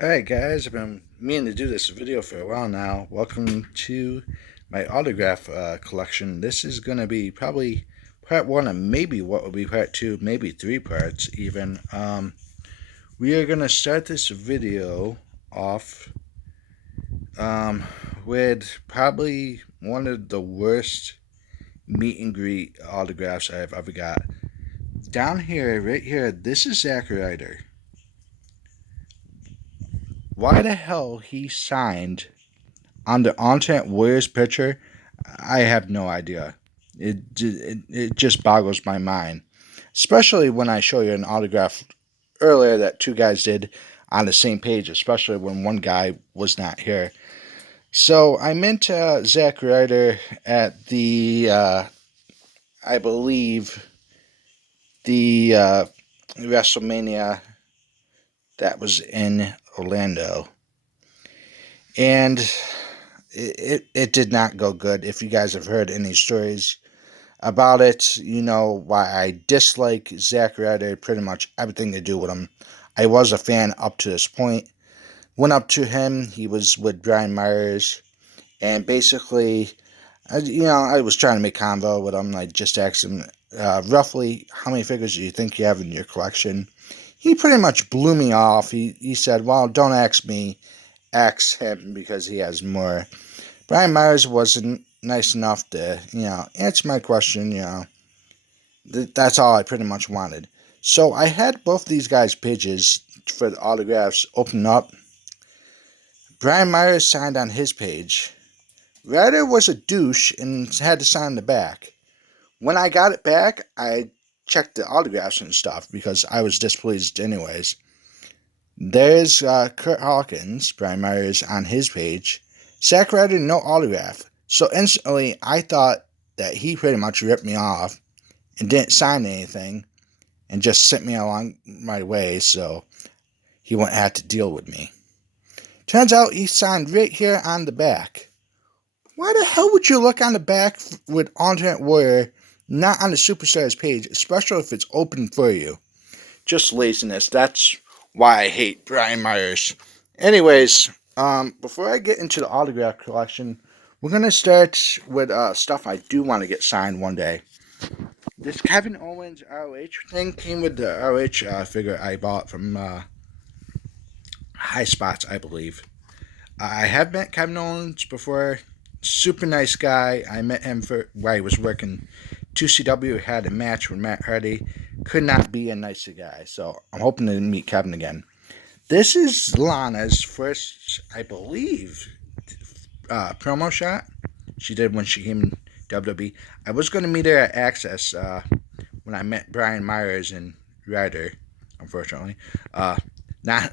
Alright guys, I've been meaning to do this video for a while now. Welcome to my autograph collection. This is going to be probably part one and maybe what will be part two, maybe three parts even. We are going to start this video off with probably one of the worst meet and greet autographs I've ever got. Down here, right here, this is Zack Ryder. Why the hell he signed on the alternate Warriors picture, I have no idea. It just boggles my mind, especially when I show you an autograph earlier that two guys did on the same page, especially when one guy was not here. So I met Zack Ryder at the, I believe, the WrestleMania that was in Orlando. And it did not go good. If you guys have heard any stories about it, you know why I dislike Zack Ryder, pretty much everything to do with him. I was a fan up to this point. Went up to him, he was with Brian Myers, and basically, I was trying to make convo with him. I just asked him, roughly, how many figures do you think you have in your collection? He pretty much blew me off. He said, well, don't ask me, ask him because he has more. Brian Myers wasn't nice enough to, answer my question, That's all I pretty much wanted. So I had both these guys' pages for the autographs open up. Brian Myers signed on his page. Ryder was a douche and had to sign the back. When I got it back, I checked the autographs and stuff because I was displeased anyways. There's Kurt Hawkins, Brian Myers, on his page. Zack Ryder, no autograph. So instantly, I thought that he pretty much ripped me off and didn't sign anything and just sent me along my way so he wouldn't have to deal with me. Turns out he signed right here on the back. Why the hell would you look on the back with alternate Warrior, not on the Superstars page, especially if it's open for you? Just laziness. That's why I hate Brian Myers. Anyways, before I get into the autograph collection, we're going to start with stuff I do want to get signed one day. This Kevin Owens ROH thing came with the ROH figure I bought from High Spots, I believe. I have met Kevin Owens before. Super nice guy. I met him while he was working 2CW, had a match with Matt Hardy. Could not be a nicer guy. So I'm hoping to meet Kevin again. This is Lana's first, I believe, promo shot she did when she came in WWE. I was going to meet her at Access when I met Brian Myers and Ryder, unfortunately. Not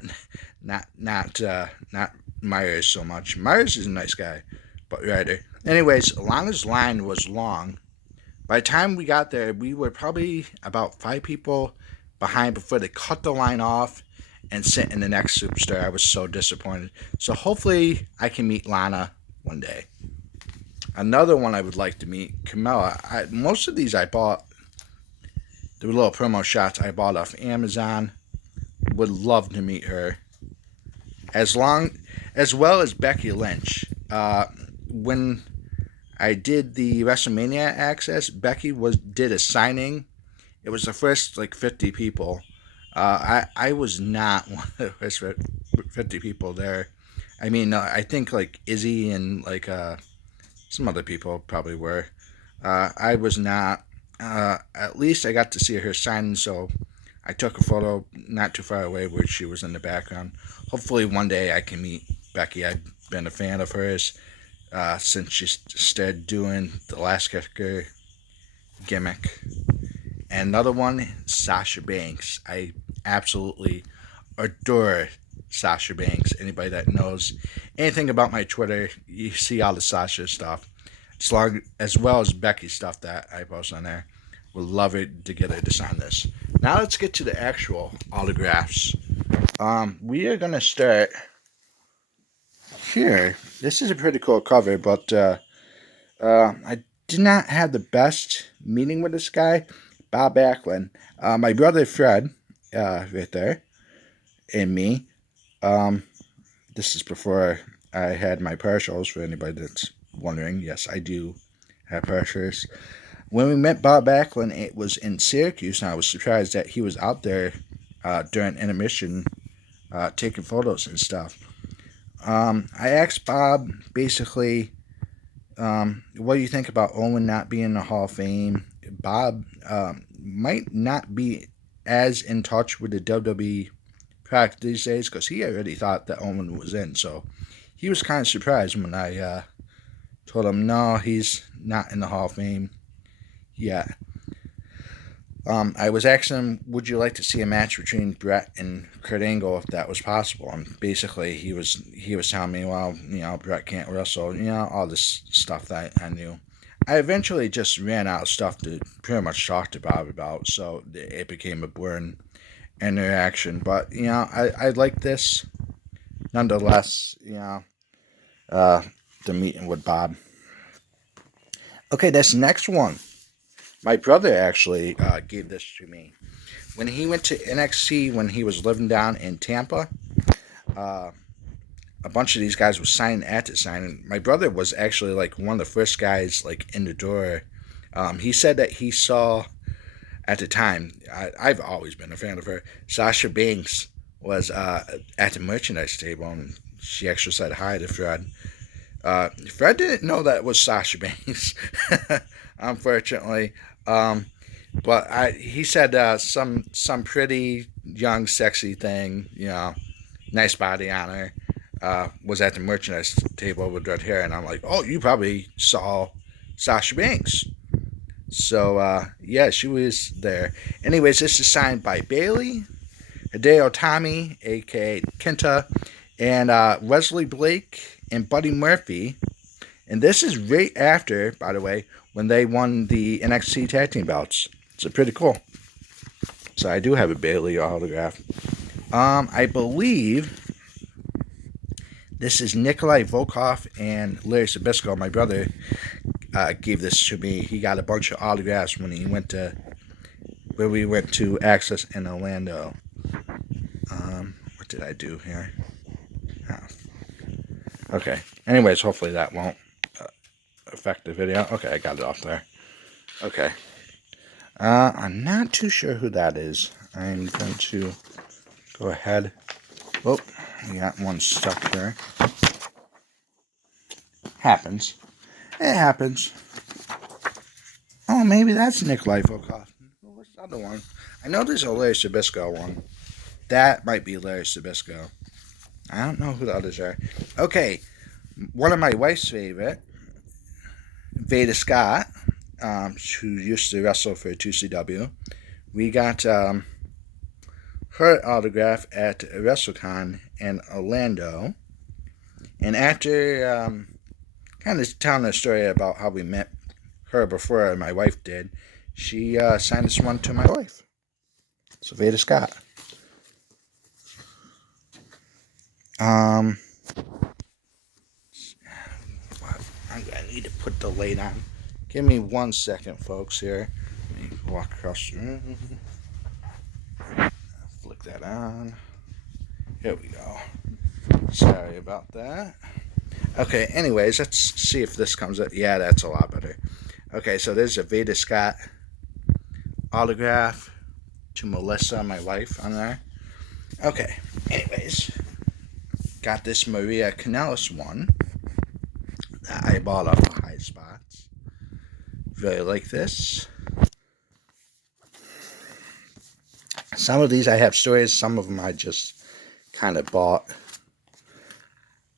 Myers so much. Myers is a nice guy, but Ryder. Anyways, Lana's line was long. By the time we got there, we were probably about 5 people behind before they cut the line off and sent in the next superstar. I was so disappointed. So hopefully I can meet Lana one day. Another one I would like to meet, Carmella. Most of these I bought, the little promo shots I bought off Amazon. Would love to meet her. As well as Becky Lynch. When I did the WrestleMania access, Becky did a signing. It was the first 50 people. I was not one of the first 50 people there. I mean, I think Izzy and some other people probably were. I was not. At least I got to see her sign, so I took a photo not too far away where she was in the background. Hopefully one day I can meet Becky. I've been a fan of hers since she started doing the Last Kicker gimmick. And another one, Sasha Banks. I absolutely adore Sasha Banks. Anybody that knows anything about my Twitter, you see all the Sasha stuff. As well as Becky stuff that I post on there. Would love it to get her to sign this. Now let's get to the actual autographs. We are going to start here. This is a pretty cool cover, but I did not have the best meeting with this guy, Bob Backlund. My brother Fred, right there, and me. this is before I had my partials. For anybody that's wondering, yes, I do have partials. When we met Bob Backlund, it was in Syracuse, and I was surprised that he was out there during intermission taking photos and stuff. I asked Bob basically, what do you think about Owen not being in the Hall of Fame? Bob might not be as in touch with the WWE product these days because he already thought that Owen was in. So he was kind of surprised when I told him, no, he's not in the Hall of Fame yet. I was asking him, would you like to see a match between Brett and Kurt Angle if that was possible? And basically, he was telling me, well, Brett can't wrestle, all this stuff that I knew. I eventually just ran out of stuff to pretty much talk to Bob about, so it became a boring interaction. But I like this nonetheless. The meeting with Bob. Okay, this next one. My brother actually gave this to me. When he went to NXT when he was living down in Tampa, a bunch of these guys were signing at the sign. And my brother was actually like one of the first guys like in the door. He said that he saw at the time, I've always been a fan of her, Sasha Banks was at the merchandise table, and she actually said hi to Fred. Fred didn't know that it was Sasha Banks, unfortunately. But he said some pretty young, sexy thing, nice body on her, was at the merchandise table with red hair, and I'm like, oh, you probably saw Sasha Banks. So, yeah, she was there. Anyways, this is signed by Bayley, Hideo Itami, a.k.a. Kenta, and Wesley Blake and Buddy Murphy. And this is right after, by the way, when they won the NXT Tag Team belts. So pretty cool. So I do have a Bayley autograph. I believe this is Nikolai Volkov and Larry Zbyszko. My brother gave this to me. He got a bunch of autographs when we went to Access in Orlando. What did I do here? Oh. Okay. Anyways, hopefully that won't affect the video. Okay, I got it off there. Okay. I'm not too sure who that is. I'm going to go ahead. Oh, we got one stuck here. Happens. It happens. Oh, maybe that's Nikolai Volkov. What's the other one? I know there's a Larry Zbyszko one. That might be Larry Zbyszko. I don't know who the others are. Okay, one of my wife's favorite, Veda Scott, who used to wrestle for 2CW. We got her autograph at WrestleCon in Orlando. And after kind of telling a story about how we met her before my wife did, she signed this one to my wife. So Veda Scott. I need to put the light on. Give me 1 second, folks, here. Let me walk across the room. Flick that on. Here we go. Sorry about that. Okay, anyways, let's see if this comes up. Yeah, that's a lot better. Okay, so there's a Veda Scott autograph to Melissa, my wife, on there. Okay, anyways, got this Maria Kanellis one that I bought off the High Spots. Really like this. Some of these I have stories, some of them I just kind of bought.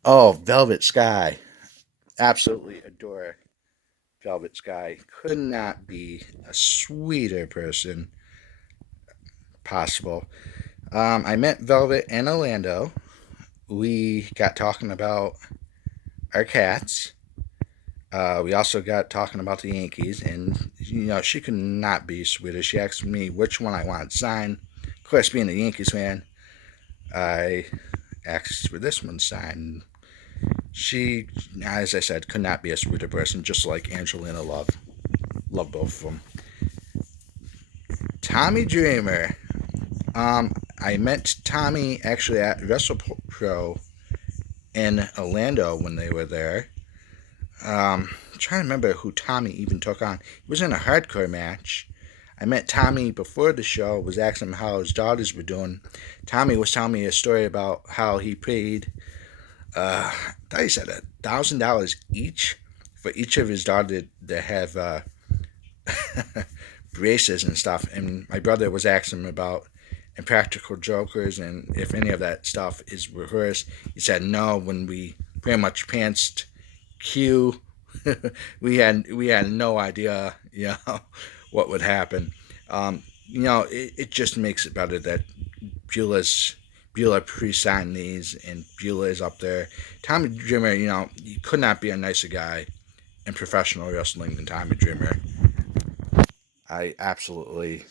Oh, Velvet Sky. Absolutely adore Velvet Sky. Could not be a sweeter person possible. I met Velvet in Orlando. We got talking about our cats. We also got talking about the Yankees, and she could not be sweeter. She asked me which one I wanted signed. Of course, being a Yankees fan, I asked for this one signed. She, as I said, could not be a sweeter person, just like Angelina Love. Love both of them. Tommy Dreamer. I met Tommy actually at WrestlePro in Orlando when they were there. I'm trying to remember who Tommy even took on. He was in a hardcore match. I met Tommy before the show, was asking him how his daughters were doing. Tommy was telling me a story about how he paid, I thought he said $1,000 each for each of his daughters to have braces and stuff. And my brother was asking him about Impractical Jokers and if any of that stuff is rehearsed. He said no. When we pretty much pantsed Q, we had no idea, what would happen. It just makes it better that Beulah pre-signed these and Beulah is up there. Tommy Dreamer, you could not be a nicer guy in professional wrestling than Tommy Dreamer. I absolutely,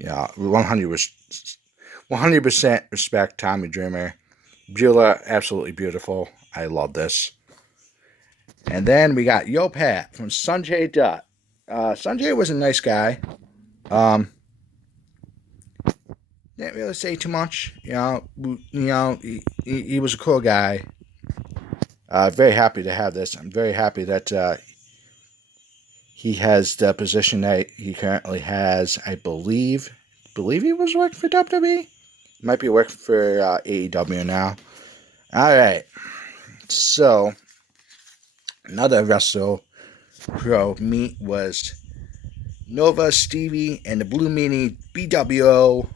100% respect Tommy Dreamer. Beulah, absolutely beautiful. I love this. And then we got Yo Pat from Sanjay Dutt. Sanjay was a nice guy. Um, didn't really say too much. He was a cool guy. Very happy to have this. I'm very happy that he has the position that he currently has. I believe he was working for WWE. Might be working for AEW now. All right. So another Wrestle Pro meet was Nova, Stevie, and the Blue Meanie BWO.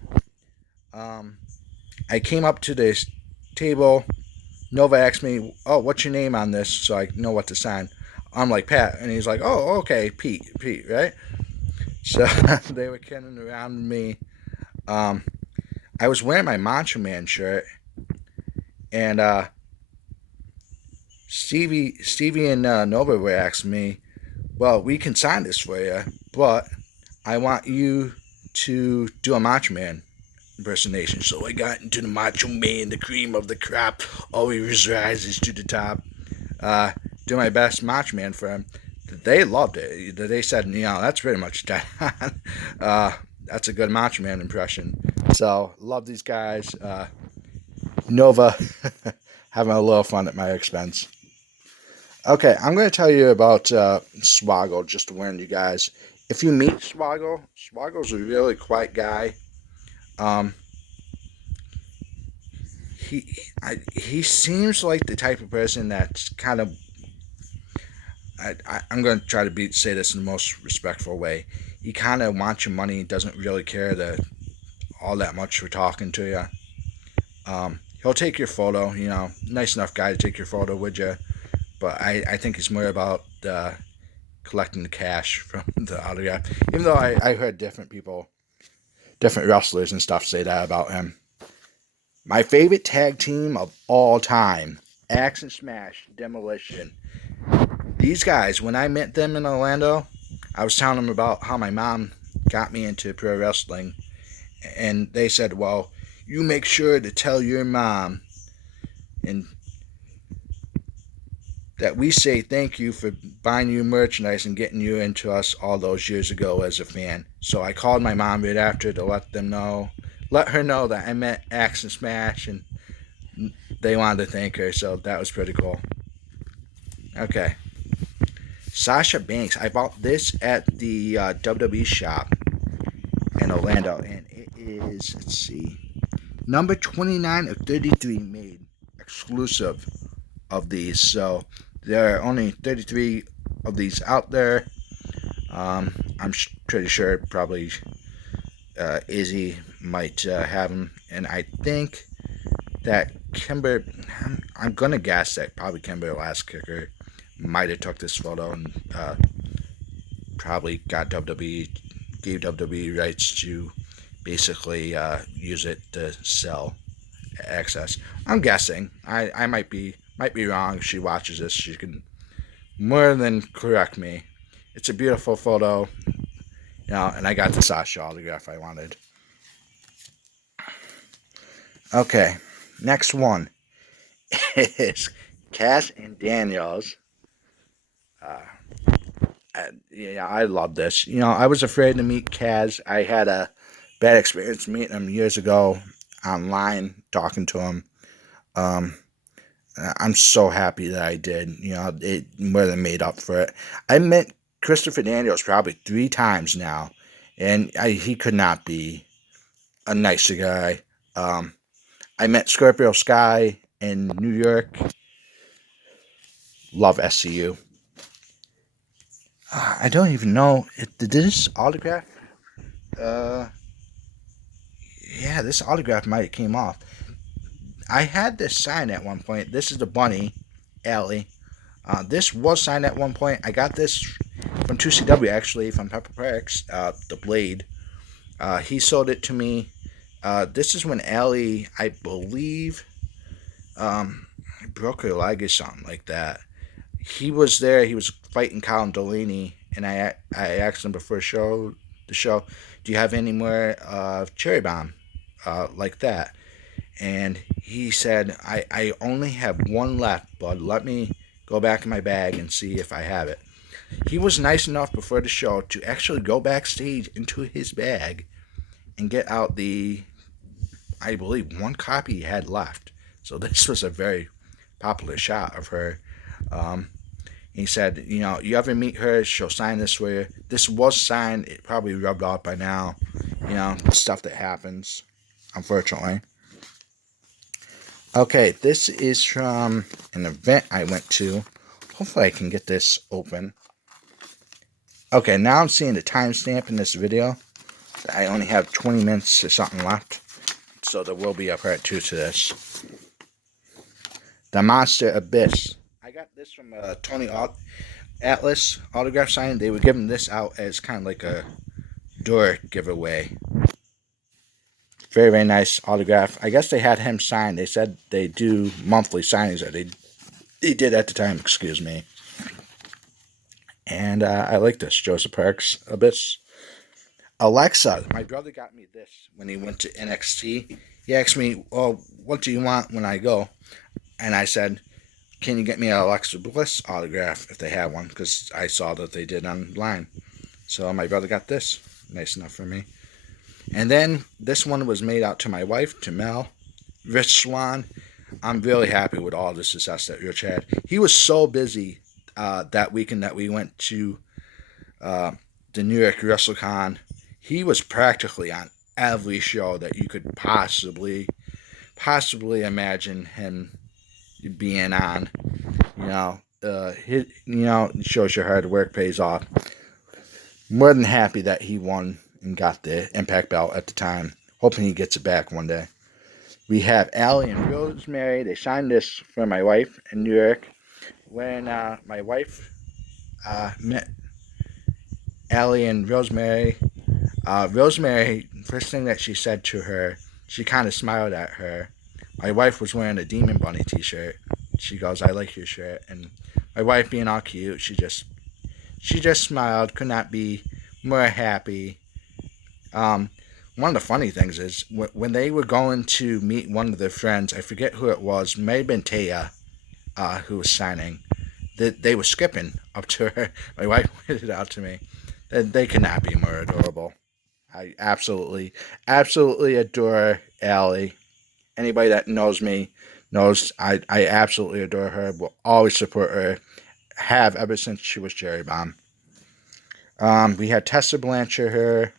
I came up to this table. Nova asked me, "Oh, what's your name on this?" So I know what to sign. I'm like, Pat, and he's like, "Oh, okay, Pete, right?" So they were kidding around me. I was wearing my Macho Man shirt, and Stevie and Nova were asking me, "Well, we can sign this for you, but I want you to do a Macho Man impersonation." So I got into the Macho Man, the cream of the crop, always rises to the top. Do my best Macho Man for him. They loved it. They said, that's pretty much dead on. That's a good Macho Man impression. So, love these guys. Nova having a little fun at my expense. Okay, I'm going to tell you about Swoggle, just to warn you guys. If you meet Swoggle's a really quiet guy. Um, he seems like the type of person that's kind of. I'm going to try to say this in the most respectful way. He kind of wants your money, doesn't really care all that much for talking to you. He'll take your photo, nice enough guy to take your photo with you. But I think it's more about collecting the cash from the autograph. Even though I heard different wrestlers and stuff say that about him. My favorite tag team of all time, Axe and Smash Demolition. These guys, when I met them in Orlando, I was telling them about how my mom got me into pro wrestling. And they said, well, you make sure to tell your mom and that we say thank you for buying you merchandise and getting you into us all those years ago as a fan. So I called my mom right after to let her know that I met Axe and Smash, and they wanted to thank her, so that was pretty cool. Okay. Sasha Banks. I bought this at the WWE shop in Orlando, and it is, let's see, number 29 of 33 made exclusive of these. So there are only 33 of these out there. I'm pretty sure probably Izzy might have them, and I think that Kimber, I'm gonna guess that probably Kimber Last Kicker might have took this photo and probably gave WWE rights to basically use it to sell access. I'm guessing. I might be wrong. If she watches this, she can more than correct me. It's a beautiful photo, and I got the Sasha autograph I wanted. Okay, next one is Cass and Daniels. I love this. I was afraid to meet Kaz. I had a bad experience meeting him years ago online, talking to him. I'm so happy that I did. It more than made up for it. I met Christopher Daniels probably 3 times now, and he could not be a nicer guy. Um, I met Scorpio Sky in New York. Love SCU. I don't even know. Did this autograph? Uh, yeah, this autograph might have came off. I had this signed at one point. This is the bunny, Allie. This was signed at one point. I got this from 2CW actually, from Pepper Parks, the Blade. He sold it to me. This is when Allie, I believe, broke her leg or something like that. He was there. He was fighting Colin Delaney, and I asked him before the show, do you have any more Cherry Bomb like that? And he said, I only have one left, bud. Let me go back in my bag and see if I have it. He was nice enough before the show to actually go backstage into his bag and get out I believe, one copy he had left. So this was a very popular shot of her. Um, he said, you ever meet her, she'll sign this for you. This was signed. It probably rubbed off by now. Stuff that happens, unfortunately. Okay, this is from an event I went to. Hopefully I can get this open. Okay, now I'm seeing the timestamp in this video. I only have 20 minutes or something left. So there will be a part 2 to this. The Monster Abyss. I got this from Tony Atlas autograph signing. They were giving this out as kind of like a door giveaway. Very, very nice autograph. I guess they had him sign. They said they do monthly signings. Or they did at the time, excuse me. And I like this. Joseph Parks Abyss. Alexa. My brother got me this when he went to NXT. He asked me, oh, what do you want when I go? And I said, can you get me an Alexa Bliss autograph if they have one? Because I saw that they did online. So my brother got this. Nice enough for me. And then this one was made out to my wife, to Mel. Rich Swan. I'm really happy with all the success that Rich had. He was so busy that weekend that we went to the New York WrestleCon. He was practically on every show that you could possibly imagine him being on. It shows your hard work pays off. More than happy that he won and got the Impact belt at the time. Hoping he gets it back one day. We have Allie and Rosemary. They signed this for my wife in New York. When my wife met Allie and Rosemary, Rosemary, first thing that she said to her, she kind of smiled at her. My wife was wearing a Demon Bunny t-shirt. She goes, I like your shirt. And my wife, being all cute, she just smiled, could not be more happy. One of the funny things is when they were going to meet one of their friends, I forget who it was, may have been Taya, who was signing. They were skipping up to her. My wife pointed it out to me. They could not be more adorable. I absolutely adore Allie. Anybody that knows me knows I absolutely adore her. Will always support her. Have ever since she was Cherry Bomb. We had Tessa Blanchard here.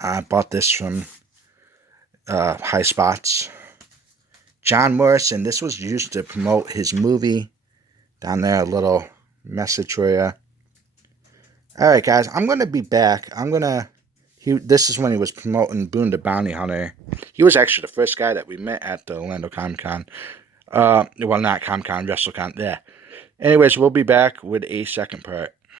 I bought this from High Spots. John Morrison. This was used to promote his movie. Down there, a little message for you. Alright, guys. I'm going to be back. This is when he was promoting Boone the Bounty Hunter. He was actually the first guy that we met at the Orlando Comic-Con. Well, not Comic-Con, WrestleCon. Yeah. Anyways, we'll be back with a second part.